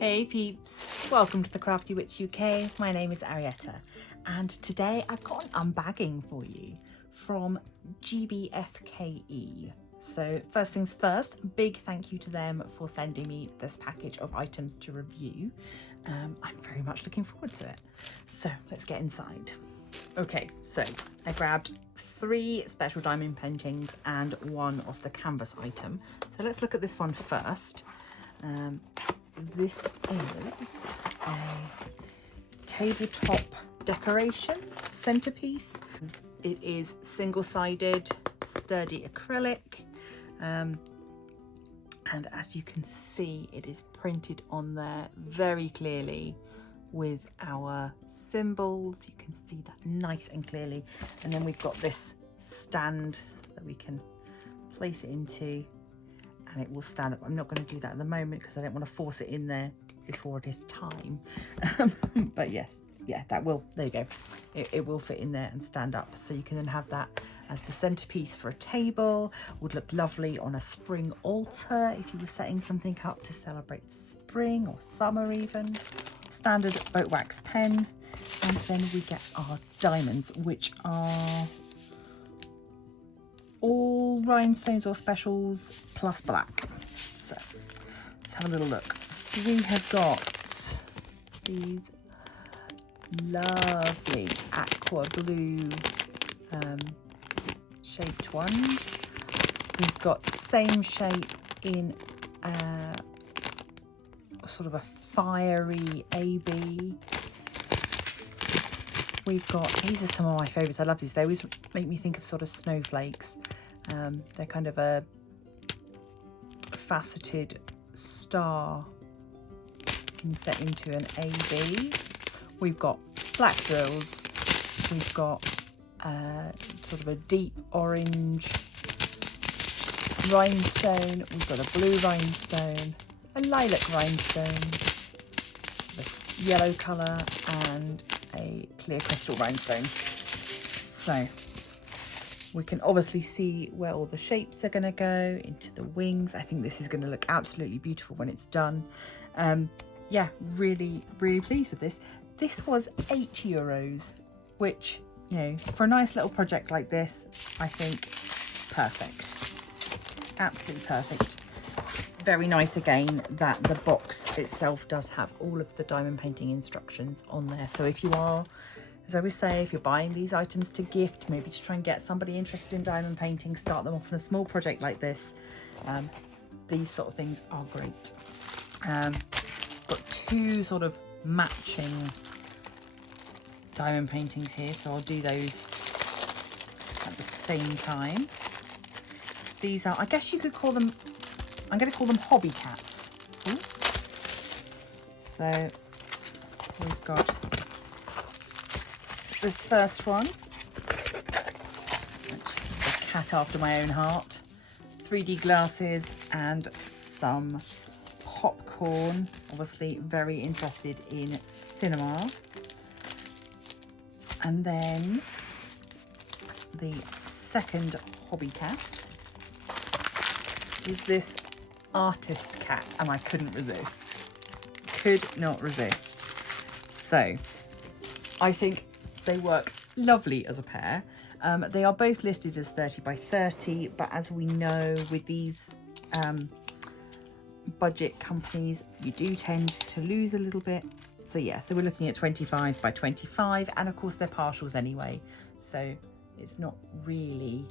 Hey peeps, welcome to the Crafty Witch UK. My name is Arietta and today I've got an unbagging for you from GBFKE. So first things first, big thank you to them for sending me this package of items to review. I'm very much looking forward to it. So let's get inside. Okay, so I grabbed 3 special diamond paintings and 1 of the canvas item. So let's look at this one first. This is a tabletop decoration centerpiece. It is single-sided, sturdy acrylic, and as you can see, it is printed on there very clearly with our symbols. You can see that nice and clearly, and then we've got this stand that we can place it into and it will stand up. I'm not going to do that at the moment because I don't want to force it in there before it is time. But yes, yeah, that will, there you go. It will fit in there and stand up. So you can then have that as the centerpiece for a table. Would look lovely on a spring altar if you were setting something up to celebrate spring or summer even. Standard boat wax pen. And then we get our diamonds, which are all rhinestones or specials plus black. So let's have a little look. We have got these lovely aqua blue shaped ones. We've got same shape in sort of a fiery AB. We've got, these are some of my favourites. I love these. They always make me think of sort of snowflakes. They're kind of a faceted star set into an AB. We've got black drills. We've got sort of a deep orange rhinestone. We've got a blue rhinestone, a lilac rhinestone, a yellow colour, and a clear crystal rhinestone. So we can obviously see where all the shapes are going to go into the wings. I think this is going to look absolutely beautiful when it's done. Yeah, really pleased with this. This was €8, which, you know, for a nice little project like this, I think perfect. Absolutely perfect. Very nice again that the box itself does have all of the diamond painting instructions on there. So if you are, as I always say, if you're buying these items to gift, maybe to try and get somebody interested in diamond painting, start them off on a small project like this, these sort of things are great. Got 2 sort of matching diamond paintings here, so I'll do those at the same time. These are, I guess you could call them, I'm going to call them hobby cats. Ooh. So we've got this first one, which is a cat after my own heart, 3D glasses and some popcorn. Obviously very interested in cinema. And then the second hobby cat is this artist cat, and I couldn't resist. Could not resist. So I think they work lovely as a pair. They are both listed as 30 by 30, but as we know with these budget companies, you do tend to lose a little bit. So yeah, so we're looking at 25 by 25, and of course they're partials anyway, so it's not really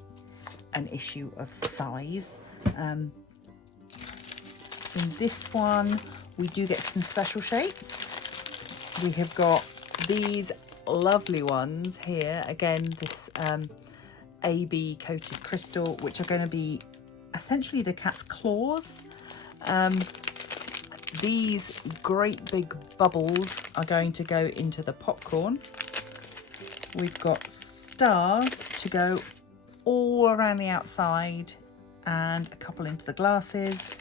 an issue of size. In this one, we do get some special shapes. We have got these lovely ones here. Again, this AB coated crystal, which are going to be essentially the cat's claws. These great big bubbles are going to go into the popcorn. We've got stars to go all around the outside and a couple into the glasses.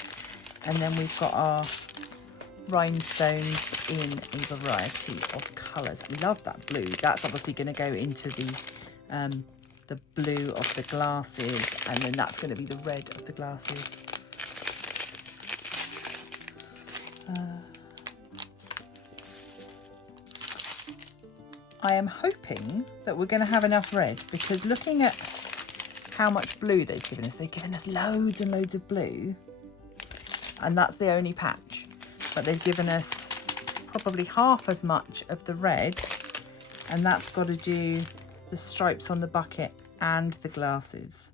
And then we've got our rhinestones in a variety of colours. I love that blue. That's obviously going to go into the blue of the glasses, and then that's going to be the red of the glasses. I am hoping that we're going to have enough red, because looking at how much blue they've given us loads and loads of blue, and that's the only patch, but they've given us probably half as much of the red, and that's got to do the stripes on the bucket and the glasses.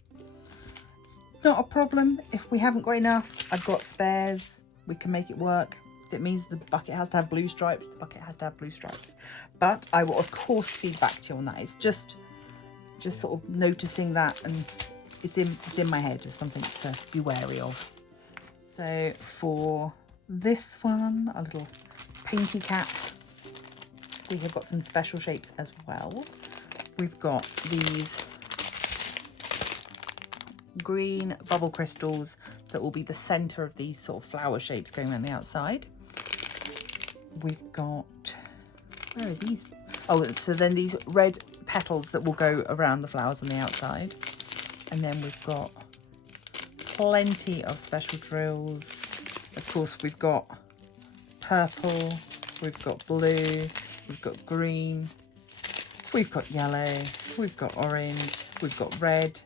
Not a problem. If we haven't got enough, I've got spares. We can make it work. If it means the bucket has to have blue stripes, the bucket has to have blue stripes. But I will of course feed back to you on that. It's just sort of noticing that, and it's in my head as something to be wary of. So for this one, a little painty cat, we have got some special shapes as well. We've got these green bubble crystals that will be the center of these sort of flower shapes going around the outside. We've got, where are these? Oh, so then these red petals that will go around the flowers on the outside. And then we've got plenty of special drills. Of course, we've got purple, we've got blue, we've got green, we've got yellow, we've got orange, we've got red.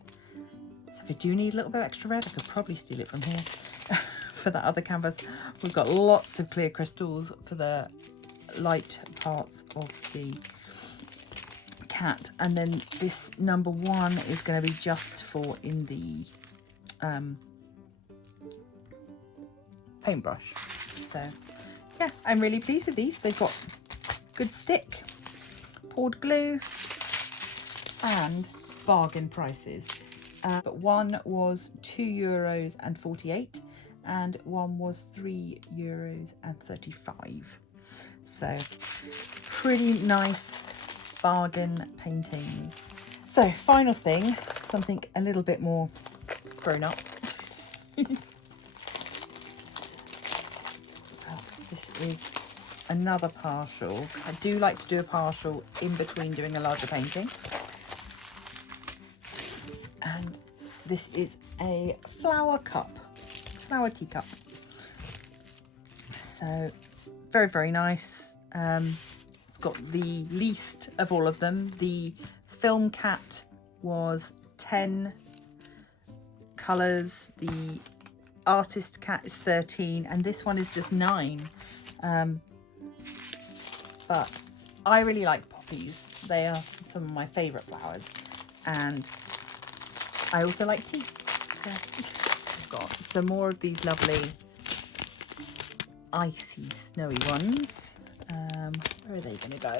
If I do need a little bit of extra red, I could probably steal it from here for that other canvas. We've got lots of clear crystals for the light parts of the cat. And then this number 1 is going to be just for in the paintbrush. So yeah, I'm really pleased with these. They've got good stick, poured glue, and bargain prices. But one was €2.48 and one was €3.35. So pretty nice bargain paintings. So final thing, something a little bit more grown up. This is another partial. I do like to do a partial in between doing a larger painting. And this is a flower teacup. So very, very nice. It's got the least of all of them. The film cat was 10 colours. The artist cat is 13, and this one is just 9. But I really like poppies. They are some of my favourite flowers, and I also like tea. So I've got some more of these lovely icy snowy ones. Where are they going to go?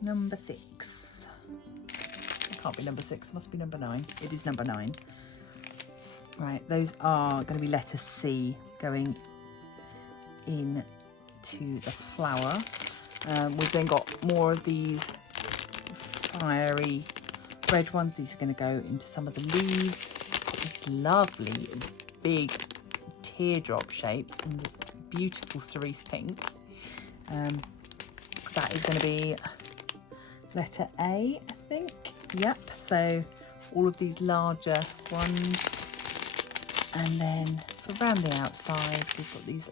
Number 6. It can't be number 6, must be number 9. It is number 9. Right, those are going to be letter C going in to the flower. We've then got more of these fiery red ones. These are going to go into some of the leaves. These lovely big teardrop shapes in this beautiful cerise pink. That is going to be letter A, I think. Yep, so all of these larger ones. And then around the outside, we've got these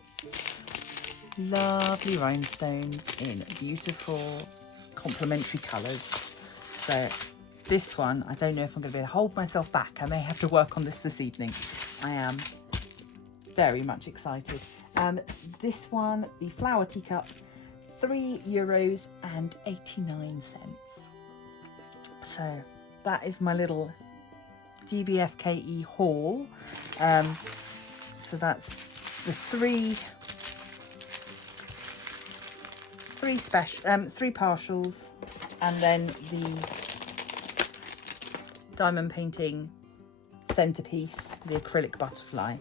lovely rhinestones in beautiful complementary colours. So this one, I don't know if I'm going to be able to hold myself back. I may have to work on this evening. I am very much excited. This one, the flower teacup, €3.89. So that is my little GBFKE haul. So that's the three partials, and then the diamond painting centerpiece, the acrylic butterfly.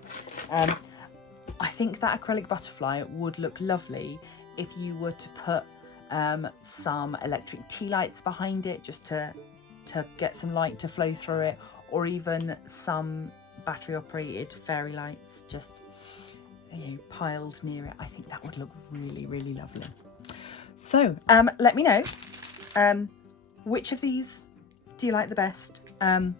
I think that acrylic butterfly would look lovely if you were to put some electric tea lights behind it, just to get some light to flow through it, or even some battery operated fairy lights just piled near it. I think that would look really, really lovely. So let me know which of these do you like the best, and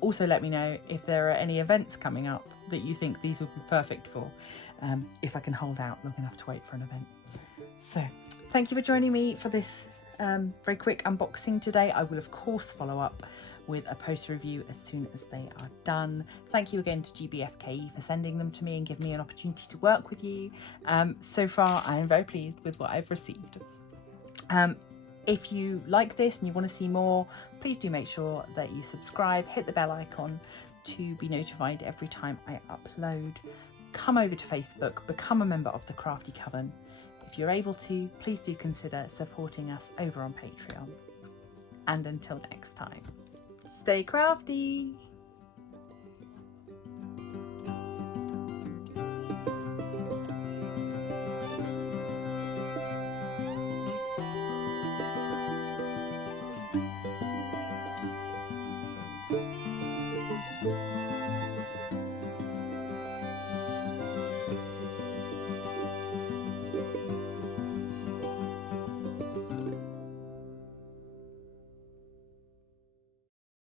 also let me know if there are any events coming up that you think these would be perfect for, if I can hold out long enough to wait for an event. So thank you for joining me for this very quick unboxing today. I will of course follow up with a post review as soon as they are done. Thank you again to GBFKE for sending them to me and giving me an opportunity to work with you. So far I am very pleased with what I've received. If you like this and you want to see more, please do make sure that you subscribe, hit the bell icon to be notified every time I upload. Come over to Facebook, become a member of the Crafty Coven. If you're able to, please do consider supporting us over on Patreon. And until next time, stay crafty!